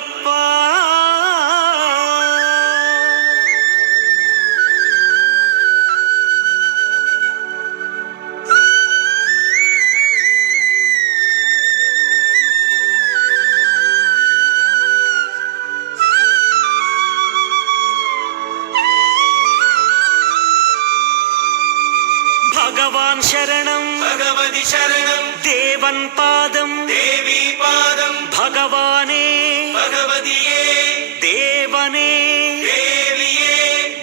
అయ్యప్ప. భగవాన్ శరణం భగవతి శరణం దేవన్ పాదం దేవీ పాదం భగవానే భగవతియే దేవనే దేవియే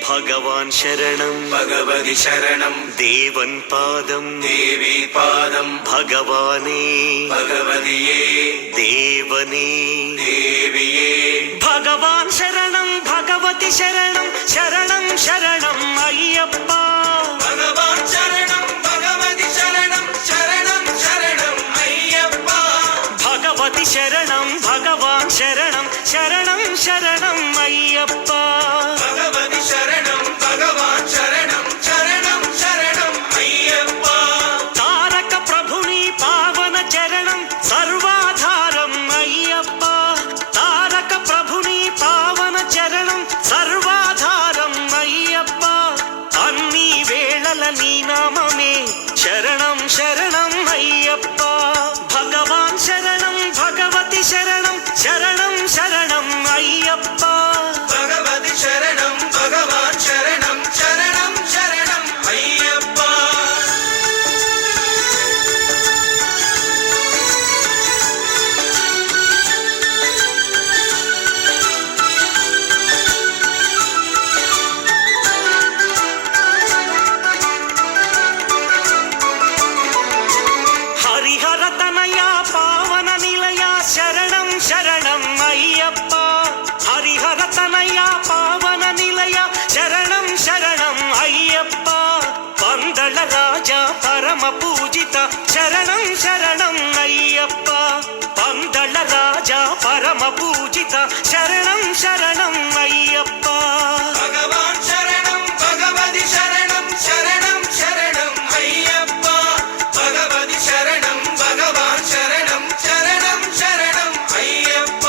భగవాన్ శరణం భగవతి శరణం దేవన్ పాదం దేవీ పాదం భగవానే భగవతియే దేవనే దేవియే భగవాన్ శరణం భగవతి శరణం శరణం శరణం అయ్యప్ప. భగవాన్ శరణం భగవతి శరణం శరణం శరణం అయ్యప్ప భగవతి శరణం భగవాన్ శరణం శరణం శరణం అయ్యప్ప. భగవతి శరణం భగవాన్ శరణం శరణం శరణం అయ్యప్ప తారక ప్రభుని పావన చరణం సర్వాధారం అయ్యప్ప. తారక ప్రభుని పావన చరణం సర్వాధారం అయ్యప్ప. అన్ని వేళల నీ నామమే శరణం శరణం అయ్యప్ప. భగవాన్ శరణం భగవతి శరణం శరణం శరణం అయ్యప్ప. భగవతి శరణం భగవాన్ శరణం శరణం శరణం అయ్యప్ప హరిహర తనయ పావన నిలయ శరణం శరణం అయ్యప్ప. హరిహర తనయ పావన నిలయ శరణం శరణం అయ్యప్ప. పందళ రాజా పరమ పూజిత శరణం శరణం అయ్యప్ప. పందళ రాజా పరమ పూజిత శరణం శరణం అయ్యప్ప. భగవాన్ శరణం భగవతి శరణం శరణం శరణం అయ్యప్ప భగవతి శరణం భగవాన్ శరణం శరణం శరణం అయ్యప్ప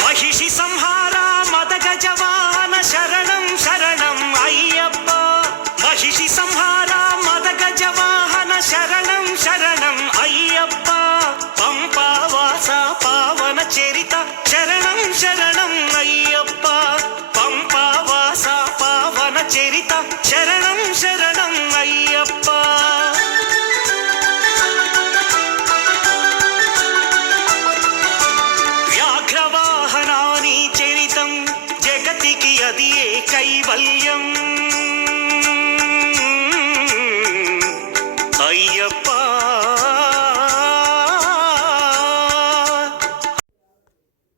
మహిషి సంహార మదగజ వాహన శరణం శరణం అయ్యప్ప. మహిషి సంహార మదగజ వాహన శరణం శరణం అయ్యప్ప. పంపావాస పావన చరిత శరణం శరణం అయ్యప్ప. పంపావాస పావన చరిత శరణం శరణం అయ్యప్ప. వ్యాఘ్రవాహనాని చరితం జగతికి అది ఏ కైవల్యం అయ్యప్ప.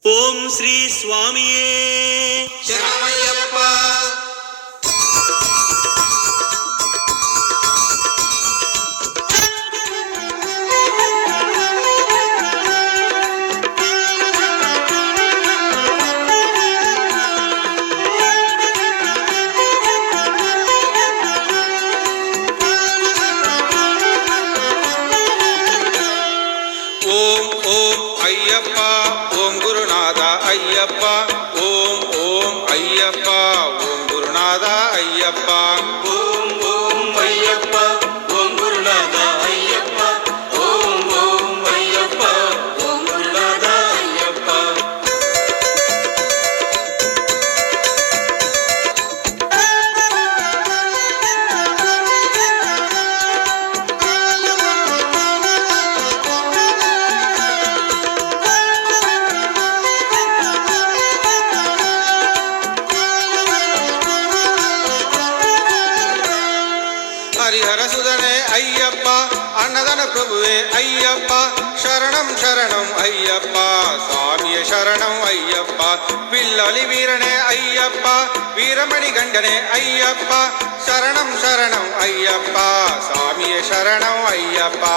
ఓం శ్రీ స్వామియే శరణమయ్యప్ప ఓం ఓం అయ్యప్ప ఓం గురునాథ అయ్యప్ప ఓం ఓం అయ్యప్ప ఓం గురునాథ అయ్యప్ప ఓం ఓం అయ్యప్ప ఓం గురునాథ అయ్యప్ప ఓం ఓం అయ్యప్ప ఓం గురునాథ అయ్యప్ప హరిహర సుధనే అయ్యప్ప அன்னதான பிரபுவே ஐயப்பா சரணம் சரணம் ஐயப்பா சுவாமியே சரணம் ஐயப்பா வில்லொலி வீரனே ஐயப்பா வீரமணி கண்டனே ஐயப்பா சரணம் சரணம் ஐயப்பா சுவாமியே சரணம் ஐயப்பா